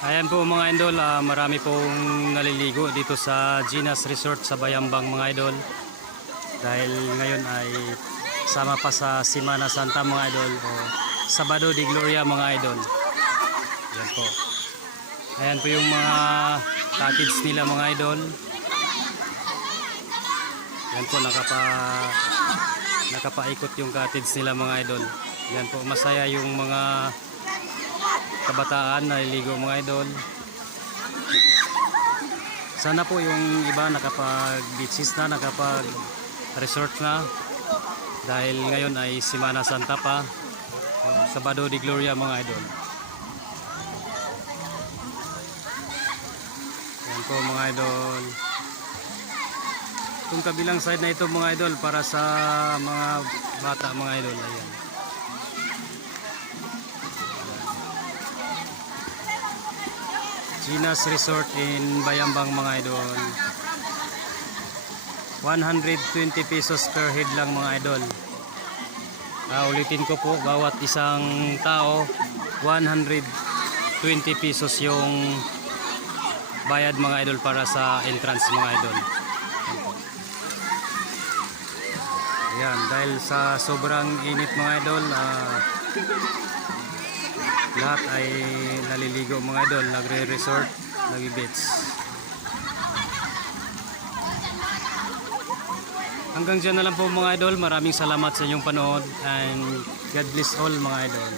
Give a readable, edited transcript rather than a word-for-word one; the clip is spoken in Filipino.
Ayan po mga idol, marami pong naliligo dito sa Ginas Resort sa Bayambang mga idol. Dahil ngayon ay sama pa sa Semana Santa mga idol o Sabado de Gloria mga idol. Ayan po. Ayan po yung mga cottage nila mga idol. Ayan po nakapaikot yung cottage nila mga idol. Ayan po, masaya yung mga kabataan na naliligo mga idol. Sana po yung iba nakapag-beaches na, nakapag-resort na. Dahil ngayon ay Semana Santa pa. Sabado de Gloria mga idol. Yan po mga idol. Itong kabilang side na ito mga idol para sa mga bata mga idol. Ayan. Ginas Resort in Bayambang mga idol. 120 pesos per head lang mga idol. Ulitin ko po, bawat isang tao 120 pesos yung bayad mga idol para sa entrance mga idol. Ayan, dahil sa sobrang init mga idol, lahat ay naliligo mga idol, nagre-resort, nag-beach. Hanggang dyan na lang po mga idol. Maraming salamat sa inyong panood and God bless all mga idol.